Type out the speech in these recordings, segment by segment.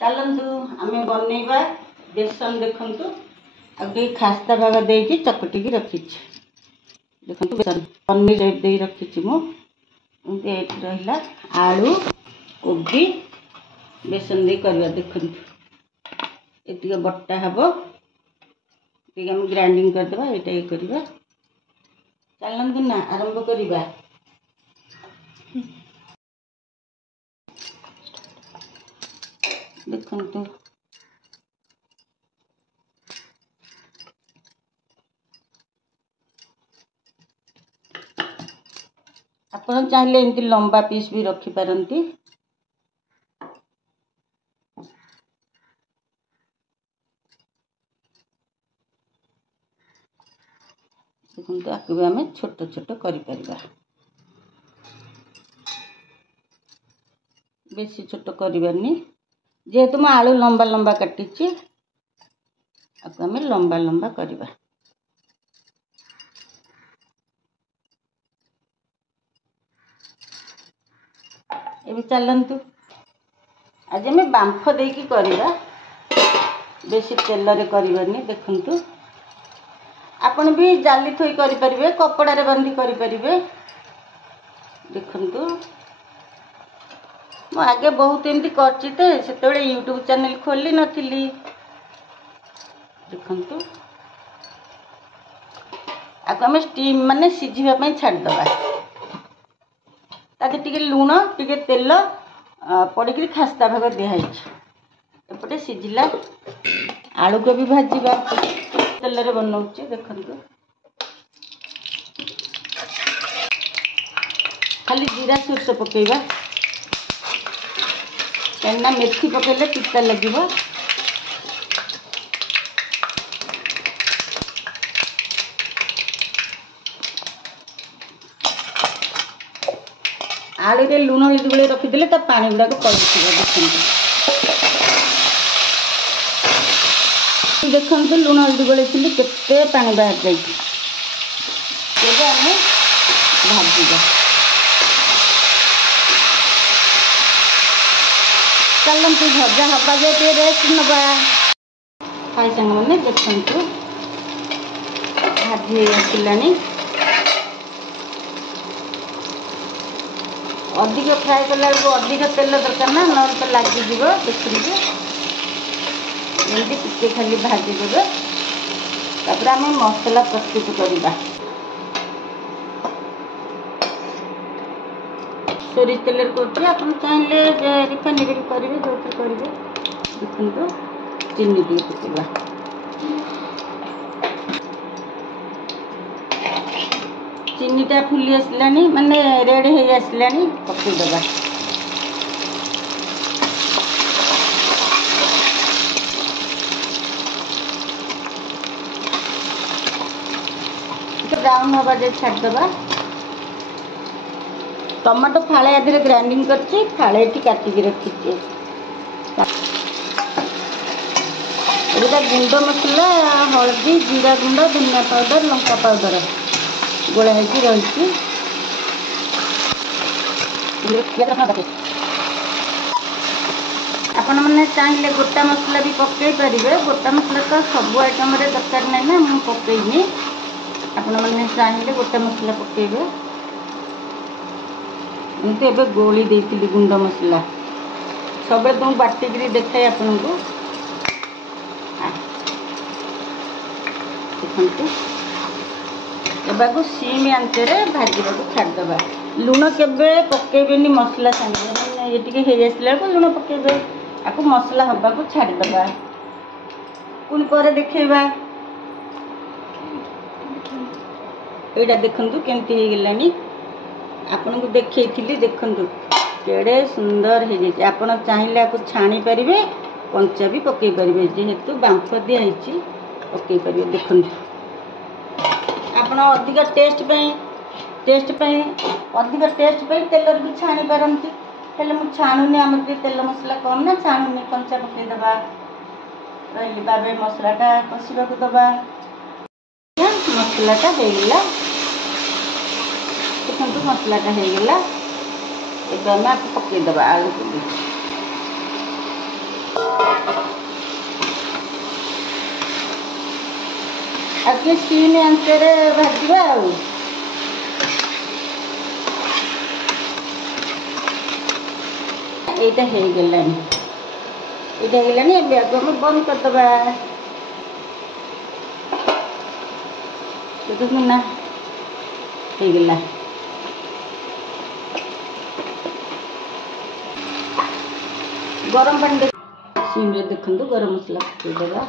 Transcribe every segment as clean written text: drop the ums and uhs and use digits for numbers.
चलतु आम बनइबा बेसन देखु आगे खास्ता भाग देकी चकटिकी रखी देखो बेसन पनीर दे रखी मुझे रहा आलू कोबी बेसन दे करवा देखु ये बट्टा हम ये ग्राइंडिंग करदे ये करवा चलतु ना आरंभ करवा देखु आपण चाहिए एमती लंबा पीस भी रखिपारती देखो आपको भी आम छोट छोट कर बेसी छोट करनी जेहेतु मैं आलू लंबा लंबा काटी आपको आम लंबा लंबा करवा ये चलतु आज आम बांफ देकी करवा बेसी तेल रे करनी देखु आपण भी जाली थोई करें कपड़े बांधी करें देखु मु आगे बहुत एमती कर यूट्यूब चैनल खोली नथिली देखु आपको आम स्टीम माने सिझापी छाड़दबा टे लुण टे तेल पड़ी खास्ता भाग दिखाई एपटे सिझिला आलू को भी भाजवा तेल रे बनाऊँ देखु खाली जीरा सोर्ष पकेबा कहीं मेथी पकेले पिता लगे आलू रे लुण हल्दी गोले रखीदे पानी गुड़ाक पड़े देखु लुण हल्दी गोले केते पानी बाहर जाइए भाजवा चलतु भजा हवा जाए रेस्ट नवा खाई सांग मैंने देखु भाजी आसला अधिक फ्राए कला अधिक तेल दरकार ना न तो लगे देखिए एमती टिके खाली भाजीदे तापर आम मसला प्रस्तुत करवा सोरिष तेल कर चाहिए रिफाइन भी करेंगे जो करेंगे देखो चीनी टे पकेगा चीनीटा फुली आसलानी माने रेड हो आसलानी पकईदबा ब्राउन हवा जाए छाड़दबा टमाटो फाड़े आधे ग्राइंडिंग करछि फाड़े काटिकी रखी गुंड मसला हल्दी जीरा गुंड धनिया पाउडर लंका पाउडर गोला रही आपण मैंने चाहिए गोटा मसला भी पकई पारे गोटा मसला तो सब आइटम दरकार नहीं ना मुझे पकईनी आपण मैंने चाहिए गोटा मसला पकेबे मुझे एवं गोली देती गुंड मसला सब तुम बाटिकी देखाए आपन को देखु सीम आंचरे भाजवा छाड़दबा लुण केबे पकेबेनी मसला सांगे मैंने ये आसला लुण पकेबे आपको मसला हवा को छाड़दबा पुणी पर देखा यहाँ देखु केमती हो गलानी आपन को देखी देखु केड़े सुंदर हो जाए आपड़ चाहिए आपको छाणी पारे कंचा भी पकई पारे जेहेतु बांफ दिखाई पकई पारे देखु आप अधिक टेस्ट अधिक टेस्ट तेल भी छाणी पारती हेल्ले मुझे छाणुनी आम तेल मसला कम ना छाणुनी कंचा पकईदबा रही बाबे मसलाटा कषा दबा मसलाटा होगा देखो मसलाटा होगा एक पकईदबा आलू को आगे तीन आंचरे भाजवा এইটা হয়ে গেলানি ଏବେ ଆଗ ଆମେ ବନ୍ଦ କରିଦେବା। ଦେଖନ୍ତୁ ନା ହେଇଗଲା। ଗରମ ପାଣି ସିମରେ ଦେଖନ୍ତୁ ଗରମ ମସଲା ପକାଇଦେବା।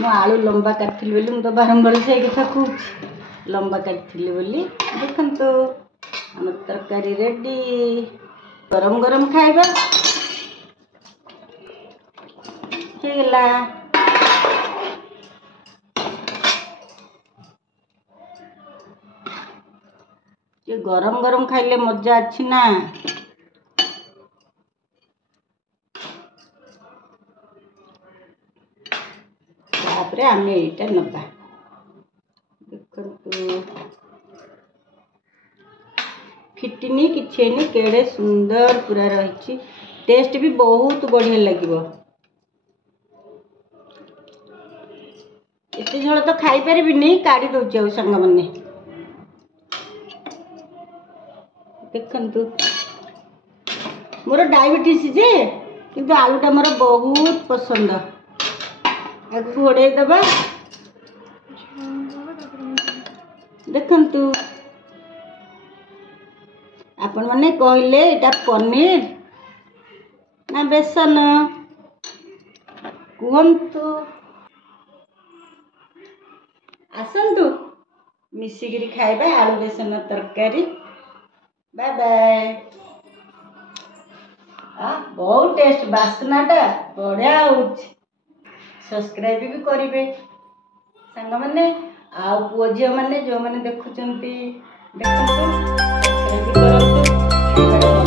ମୁଁ ଆଳୁ ଲମ୍ବା କାଟିଥିଲି ବୋଲି ମୁଁ ତ ବାରମ୍ବାର ସେଇ କଥା କହୁଛି ଲମ୍ବା କାଟିଥିଲି ବୋଲି। ଦେଖନ୍ତୁ ଆମର ତରକାରୀ ରେଡି। ଗରମ ଗରମ ଖାଇବା ହେଇଗଲା। ये गरम गरम खाइले मजा अच्छी ना। तापरे आमे एटा नबा। देखंतु फिटिनी किछेनी केड़े सुंदर पूरा रही। टेस्ट भी बहुत बढ़िया लगिवो। एते झोल तो खाई परिबिनी काढ़ी दउची आ संग मने। देखंतु मोर डायबिटीज जे किंतु आलूटा मोर बहुत पसंद। आगु ओडे दबा। देखंतु आपण माने कहले एटा पनीर ना बेसन कुहंतु। आसंतु मिसिगिरी खाइबा आलू बेसन तरकारी। Bye bye. बहुत टेस्ट बासनाटा बढ़िया होउछ। सब्सक्राइब भी करिवे संग माने आ पुओ झियो माने जो माने देखुचंती देखंतु सब्सक्राइब करंतु।